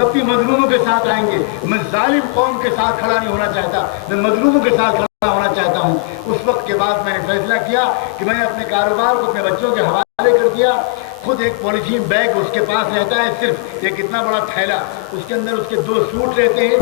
अपनी मजलूमों के साथ आएंगे। मैं जालिम कौम के साथ खड़ा नहीं होना चाहता, मैं मजलूमों के साथ खड़ा होना चाहता हूँ। उस वक्त के बाद मैंने फैसला किया कि मैंने अपने कारोबार को अपने बच्चों के हवाले कर दिया। खुद एक पॉलीथीन बैग उसके पास रहता है, सिर्फ एक इतना बड़ा थैला, उसके अंदर उसके 2 सूट रहते हैं,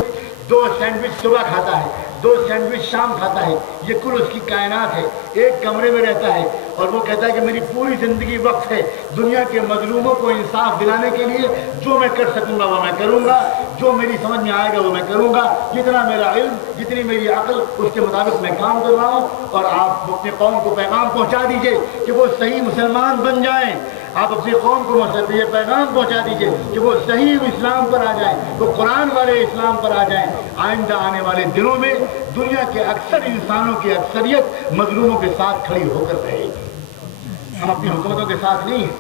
2 सैंडविच सुबह खाता है, 2 सैंडविच शाम खाता है। ये कुल उसकी कायनात है। एक कमरे में रहता है और वो कहता है कि मेरी पूरी ज़िंदगी वक्त है दुनिया के मजलूमों को इंसाफ दिलाने के लिए। जो मैं कर सकूँगा वो मैं करूँगा, जो मेरी समझ में आएगा वो मैं करूँगा। जितना मेरा इल्म, जितनी मेरी अक्ल, उसके मुताबिक मैं काम कर रहा हूँ। और आप अपने कौम को पैगाम पहुँचा दीजिए कि वो सही मुसलमान बन जाएँ। आप अपनी कौम को ये पैगाम पहुँचा दीजिए कि वो सही इस्लाम पर आ जाएं, वो कुरान वाले इस्लाम पर आ जाएं। आइंदा आने वाले दिनों में दुनिया के अक्सर इंसानों की अक्सरियत मजलूमों के साथ खड़ी होकर रहेगी। हम अपनी हुकूमतों के साथ नहीं हैं।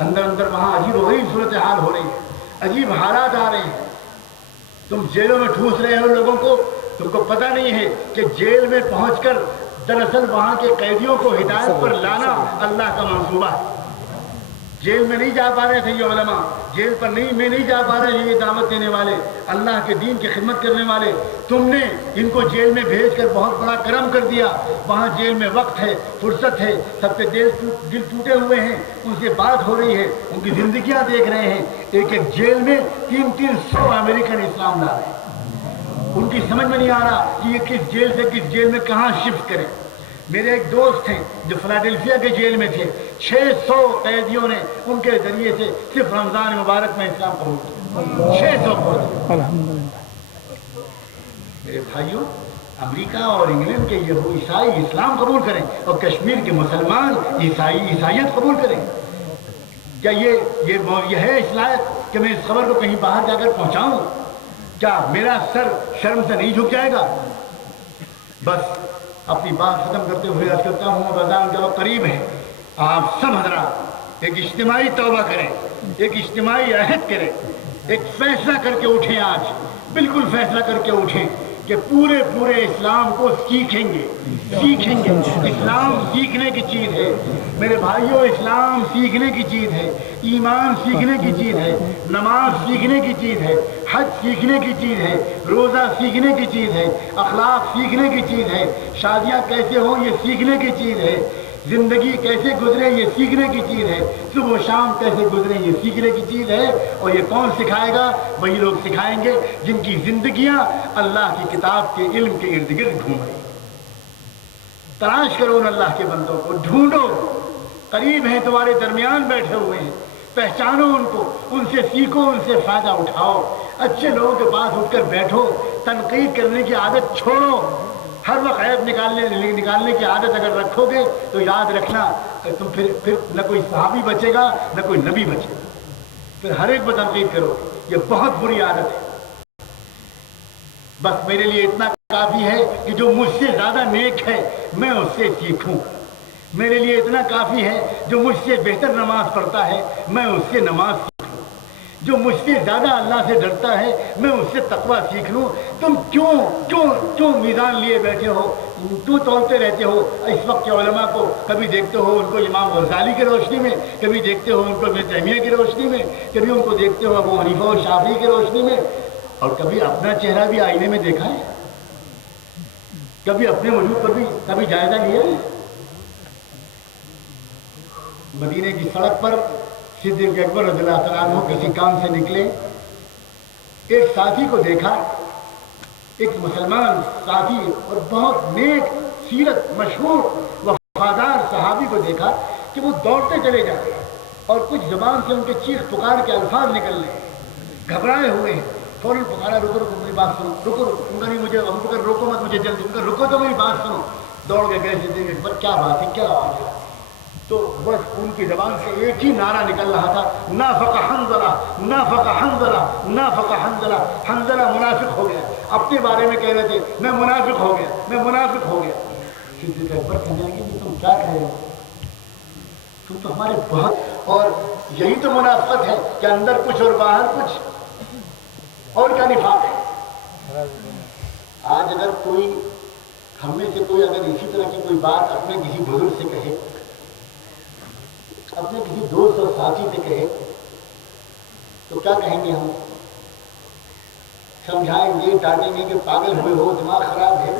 अंदर अंदर वहाँ अजीब हो गई सूरत हाल हो रही है, अजीब हालात आ रहे हैं। तुम जेलों में ठूस रहे हो लोगों को, तुमको पता नहीं है कि जेल में पहुँचकर दरअसल वहाँ के कैदियों को हिदायत पर लाना अल्लाह का मंसूबा है। जेल में नहीं जा पा रहे थे ये उलमा, जेल पर नहीं जा पा रहे ये दावत देने वाले, अल्लाह के दीन की खिदमत करने वाले। तुमने इनको जेल में भेजकर बहुत बड़ा करम कर दिया। वहाँ जेल में वक्त है, फुर्सत है, सबके दिल टूटे हुए हैं, उनसे बात हो रही है, उनकी जिंदगियाँ देख रहे हैं। एक एक जेल में 300 अमेरिकन इस्लाम ला रहे हैं। उनकी समझ में नहीं आ रहा कि ये किस जेल से किस जेल में कहाँ शिफ्ट करें। मेरे एक दोस्त हैं जो फिलाडेल्फिया के जेल में थे, 600 कैदियों ने उनके जरिए से सिर्फ रमज़ान मुबारक में इस्लाम कबूल किया। 600 को। मेरे भाइयों, अमेरिका और इंग्लैंड के ये ईसाई इस्लाम कबूल करें और कश्मीर के मुसलमान ईसाइयत कबूल करें। क्या ये है इस लायक कि मैं इस खबर को कहीं बाहर जाकर पहुँचाऊँ? क्या मेरा सर शर्म से नहीं झुक जाएगा? बस अपनी बात खत्म करते हुए अर्ज करता हूँ, रमज़ान जब करीब है, आप सब हज़रात एक इज्तिमाई तौबा करें, एक इज्तिमाई अहद करें, एक फैसला करके उठें। आज बिल्कुल फैसला करके उठें कि पूरे इस्लाम को सीखेंगे। इस्लाम सीखने की चीज़ है मेरे भाइयों, इस्लाम सीखने की चीज़ है, ईमान सीखने की चीज़ है, नमाज सीखने की चीज़ है, हज सीखने की चीज़ है, रोज़ा सीखने की चीज़ है, अखलाक सीखने की चीज़ है, शादियाँ कैसे हों ये सीखने की चीज़ है, ज़िंदगी कैसे गुजरे ये सीखने की चीज़ है, सुबह शाम कैसे गुजरे ये सीखने की चीज़ है। और ये कौन सिखाएगा? वही लोग सिखाएंगे जिनकी ज़िंदगियाँ अल्लाह की किताब के इल्म के इर्द गिर्द घूम रही। तलाश करो उन अल्लाह के बंदों को, ढूंढो, करीब हैं, तुम्हारे दरमियान बैठे हुए हैं, पहचानो उनको, उनसे सीखो, उनसे फ़ायदा उठाओ। अच्छे लोगों के पास उठकर बैठो, तनकीद करने की आदत छोड़ो। हर वक्त ऐब निकालने की आदत अगर रखोगे तो याद रखना तुम फिर न कोई सहाबी बचेगा न कोई नबी बचेगा, फिर हर एक पर तनकीद करो। ये बहुत बुरी आदत है। बस मेरे लिए इतना काफ़ी है कि जो मुझसे ज़्यादा नेक है मैं उससे सीखूं। मेरे लिए इतना काफ़ी है जो मुझसे बेहतर नमाज पढ़ता है मैं उससे नमाज सीखूं। जो मुझसे ज़्यादा अल्लाह से डरता है मैं उससे तकवा सीख लूँ। तुम क्यों मीज़ान लिए बैठे हो, क्यों तोलते रहते हो? इस वक्त के उलमा को कभी देखते हो उनको इमाम गज़ाली की रोशनी में, कभी देखते हो उनको इब्न तैमिया की रोशनी में, कभी उनको देखते हो अबू हनीफा और शाफी की रोशनी में, और कभी अपना चेहरा भी आईने में देखा है? कभी अपने वजूद पर भी कभी जायजा लिया है? मदीने की सड़क पर सिद्दीक़ अकबर रज़ियल्लाहु तआला अन्हु किसी काम से निकले, एक साथी को देखा, एक मुसलमान साथी और बहुत नेक सीरत मशहूर वफादार सहाबी को देखा कि वो दौड़ते चले जा रहे हैं और कुछ ज़बान से उनके चीख पुकार के अल्फाज निकल रहे हैं। घबराए हुए हैं, फौरन पुकारा, रुको मेरी बात सुनो, रुको उनका नहीं, मुझे अबू बकर रोको मत, मुझे जल्दी, उनका रुको तो मेरी बात सुनो। दौड़ के गए सिद्दीक़ अकबर, क्या बात है, क्या बात है? तो बस उनकी ज़बान से एक ही नारा निकल रहा था, नाफ़क़ हंज़ला, नाफ़क़ हंज़ला, नाफ़क़ हंज़ला। हंज़ला मुनाफिक हो गया। अपने बारे में कह रहे थे, मैं मुनाफिक हो गया, मैं मुनाफिक हो गया। सिद्दीक़ अकबर कहने लगे कि तुम क्या कह रहे हो? तुम तो हमारे बहुत, और यही तो मुनाफ़क़त है कि अंदर कुछ और बाहर कुछ, और क्या निफाक़ है? आज अगर कोई हम में से कोई अगर इसी तरह की कोई बात अपने किसी बुजुर्ग से कहे, अपने किसी दोस्त और साथी से कहे, تو کیا کہیں گے ہم؟ سمجھائیں گے، ڈانٹیں گے کہ پاگل ہوئے ہو، دماغ خراب ہے،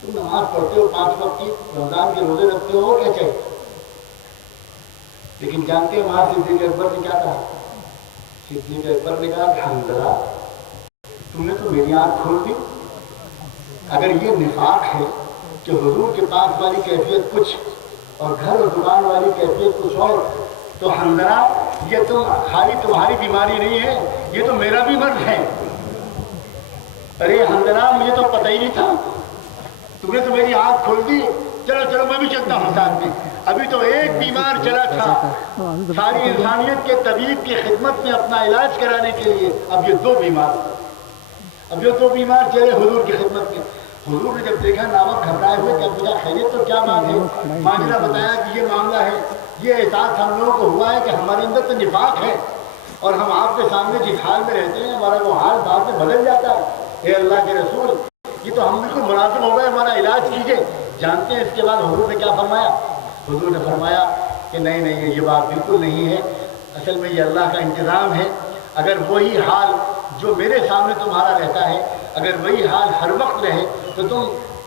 تم نماز پڑھتے ہو 5 وقت کی، رمضان کے روزے رکھتے ہو، کیا چاہیے؟ لیکن جانتے ہیں وہاں صدیق اکبر نے کیا کہا؟ صدیق اکبر نے کہا کہ حنظلہ تم نے تو میری آنکھ کھول دی. اگر یہ نفاق ہے کہ حضور کے پاس والی کیفیت کچھ اور گھر اور دکان والی کیفیت کچھ اور، تو حنظلہ یہ تو خالی تمہاری بیماری نہیں ہے، یہ تو میرا بھی مرض ہے. ارے حنظلہ مجھے تو پتہ ہی نہیں تھا، تم نے تو میری آنکھ کھول دی. چلو چلو میں بھی چلتا ہوں ساتھ میں. ابھی تو ایک بیمار چلا تھا ساری انسانیت کے طبیب کی خدمت میں اپنا علاج کرانے کے لیے، اب یہ 2 بیمار، اب یہ 2 بیمار چلے حضور کی خدمت میں. حضور نے جب دیکھا ناوک گھبرائے ہوئے کہ پوچھا خیریت تو کیا بات ہے؟ ماجرا بتایا کہ یہ معاملہ ہے، یہ احساس ہم لوگوں کو ہوا ہے کہ ہمارے اندر تو نفاق ہے اور ہم آپ کے سامنے جس حال میں رہتے ہیں ہمارا وہ حال بعد میں بدل جاتا ہے. اے اللہ کے رسول، یہ تو ہم بالکل مناسب ہو گئے، ہمارا علاج کیجیے. جانتے ہیں اس کے بعد حضور نے کیا فرمایا؟ حضور نے فرمایا کہ نہیں نہیں، یہ بات بالکل نہیں ہے، اصل میں یہ اللہ کا انتظام ہے. اگر وہی حال جو میرے سامنے تمہارا رہتا ہے، اگر وہی حال ہر وقت رہے تو تم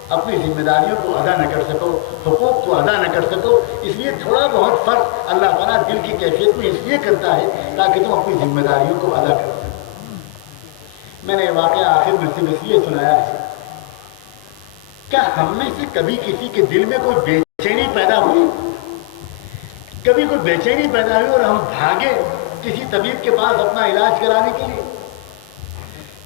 اپنی ذمہ داریوں کو ادا نہ کر سکو، حقوق کو ادا نہ کر سکو. اس لیے تھوڑا بہت فرق اللہ تعالیٰ دل کی کیفیت میں اس لیے کرتا ہے تاکہ تم اپنی ذمہ داریوں کو ادا کر سکو. میں نے واقعہ آخر میں صرف اس لیے سنایا ہے، کیا ہم میں سے کبھی کسی کے دل میں کوئی بے چینی پیدا ہوئی؟ کبھی کوئی بے چینی پیدا ہوئی اور ہم بھاگے کسی طبیب کے پاس اپنا علاج کرانے کے لیے؟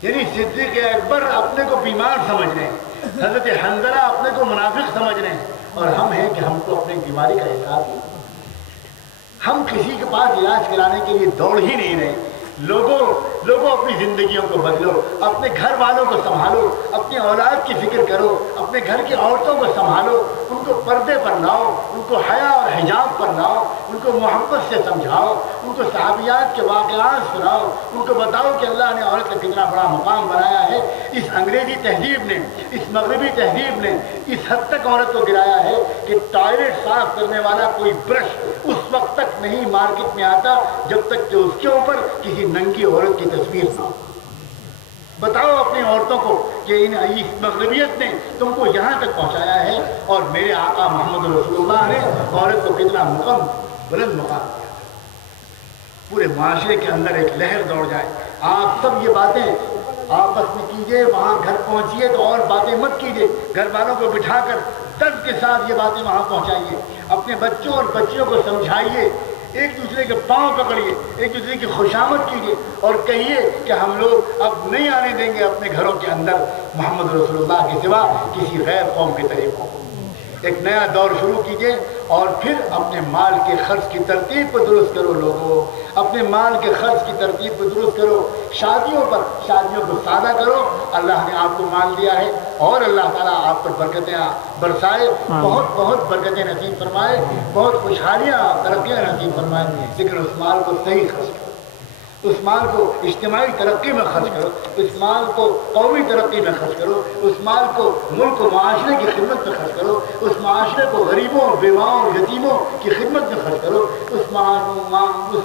یعنی صدیق اکبر اپنے کو بیمار سمجھ رہے ہیں، حضرت حنظلہ اپنے کو منافق سمجھ رہے ہیں، اور ہم ہیں کہ ہم کو اپنی بیماری کا احساس ہے. ہم کسی کے پاس علاج کرانے کے لیے دوڑ ہی نہیں رہے. لوگوں اپنی زندگیوں کو بدلو، اپنے گھر والوں کو سنبھالو، اپنی اولاد کی فکر کرو، اپنے گھر کی عورتوں کو سنبھالو، ان کو پردے پر لاؤ، ان کو حیا اور حجاب پر لاؤ، ان کو محبت سے سمجھاؤ، ان کو صحابیات کے واقعات سناؤ، ان کو بتاؤ کہ اللہ نے عورت کا کتنا بڑا مقام بنایا ہے. اس انگریزی تہذیب نے، اس مغربی تہذیب نے اس حد تک عورت کو گرایا ہے کہ ٹوائلٹ صاف کرنے والا کوئی برش اس وقت تک نہیں مارکیٹ میں آتا جب تک کہ اس کے اوپر کسی ننگی عورت کی تصویر نہ ہو. بتاؤ اپنی عورتوں کو کہ اس مغربیت نے تم کو یہاں تک پہنچایا ہے، اور میرے آقا محمد رسول اللہ نے عورت کو کتنا بلند مقام دیا. پورے معاشرے کے اندر ایک لہر دوڑ جائے. آپ سب یہ باتیں آپس میں کیجئے، وہاں گھر پہنچیے تو اور باتیں مت کیجئے، گھر والوں کو بٹھا کر درد کے ساتھ یہ باتیں وہاں پہنچائیے. اپنے بچوں اور بچیوں کو سمجھائیے، ایک دوسرے کے پاؤں پکڑیے، ایک دوسرے کی خوشامد کیجیے اور کہیے کہ ہم لوگ اب نہیں آنے دیں گے اپنے گھروں کے اندر محمد رسول اللہ کے سوا کسی غیر قوم کے طریقوں کو. ایک نیا دور شروع کیجیے اور پھر اپنے مال کے خرچ کی ترتیب کو درست کرو. لوگوں اپنے مال کے خرچ کی ترتیب کو درست کرو. شادیوں کو سادہ کرو. اللہ نے آپ کو مال دیا ہے اور اللہ تعالیٰ آپ پر برکتیں برسائے، بہت بہت برکتیں نصیب فرمائے، بہت خوشحالیاں ترقیاں نصیب فرمائے. لیکن اس مال کو صحیح خرچ کرو، اس مال کو اجتماعی ترقی میں خرچ کرو، اس مال کو قومی ترقی میں خرچ کرو، اس مال کو ملک و معاشرے کی خدمت میں خرچ کرو، اس معاشرے کو غریبوں بیواؤں یتیموں کی خدمت میں خرچ کرو، اس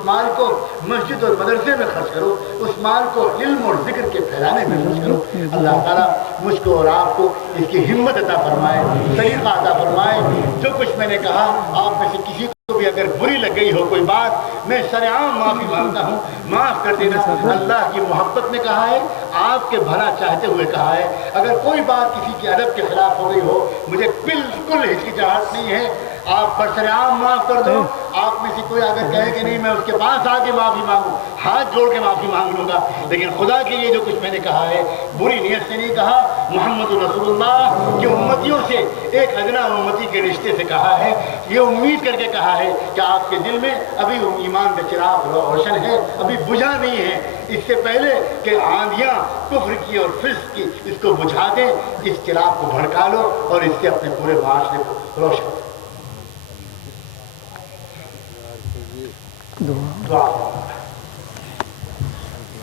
مال کو مسجد اور مدرسے میں خرچ کرو، اس مال کو علم اور ذکر کے پھیلانے میں خرچ کرو. اللہ تعالیٰ مجھ کو اور آپ کو اس کی ہمت عطا فرمائے، طریقہ عطا فرمائے. جو کچھ میں نے کہا آپ میں سے کسی کو بھی اگر بری لگ گئی ہو کوئی بات، میں سرعام معافی مانگتا ہوں، معاف کر دینا. اللہ کی محبت میں کہا ہے، آپ کے بھلا چاہتے ہوئے کہا ہے. اگر کوئی بات کسی کے ادب کے خلاف ہو گئی ہو، مجھے بالکل ہچکچاہٹ نہیں ہے، آپ برسرعام معاف کر دو. آپ میں سے کوئی اگر کہے کہ نہیں میں اس کے پاس آ کے معافی مانگوں، ہاتھ جوڑ کے معافی مانگ لوں گا. لیکن خدا کے لیے جو کچھ میں نے کہا ہے بری نیت سے نہیں کہا. محمد رسول اللہ کی امتیوں سے ایک ادنا امتی کے رشتے سے کہا ہے، یہ امید کر کے کہا ہے کہ آپ کے دل میں ابھی ایمان کا چراغ روشن ہے، ابھی بجھا نہیں ہے. اس سے پہلے کہ آندیاں کفر کی اور فسق کی اس کو بجھا دیں، اس چراغ کو بھڑکا لو اور اس سے اپنے پورے معاشرے کو روشن کرو. دعا